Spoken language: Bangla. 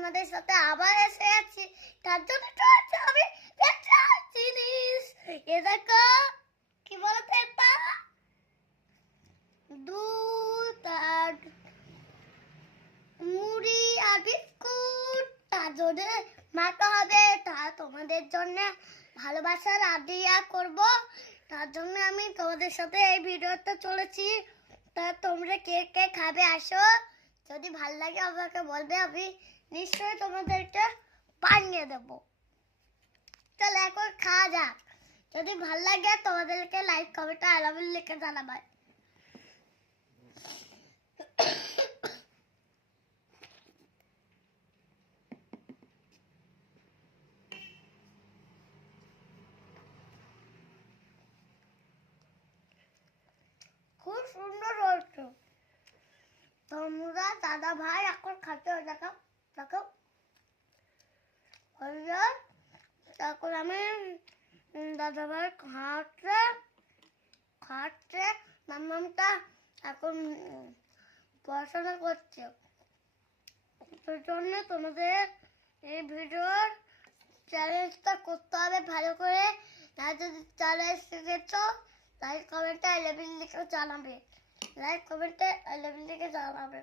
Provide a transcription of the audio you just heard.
তোমাদের সাথে আবার এসে গেছি। তার জন্য চলছে আমি একটা জিনিস, এ দেখো কি বলতো, এটা দুধ আর মুড়ি আর বিস্কুট, তার জন্য মাখা হবে। তা তোমাদের জন্য ভালোবাসার আদিয়া করব, তার জন্য আমি তোমাদের সাথে এই ভিডিওটা চলেছি। তা তোমরা কে কে খাবে আসো, যদি ভালো লাগে আমাকে বলবে, আমি নিশ্চয়ই তোমাদেরকে বানিয়ে দেবো। চল এখন খাওয়া যাক। যদি ভালো লাগে তোমাদেরকে like comment I love you লিখে জানাবে। খুব সুন্দর হয়েছে। তোমরা দাদা ভাই এখন খাতে দেখাও দেখাও। তারপর আমি দাদা ভাই খাচ্ছে খাচ্ছে, মামামটা এখন পড়াশোনা করছে। সেই জন্য তোমাদের এই ভিডিওর চ্যালেঞ্জটা করতে হবে ভালো করে। না যদি চ্যালেঞ্জ শিখেছ লাইক কমেন্টে আই লাভ ইউ লিখে জানাবে, লাইক কমেন্টে আই লাভ ইউ লিখে জানাবে।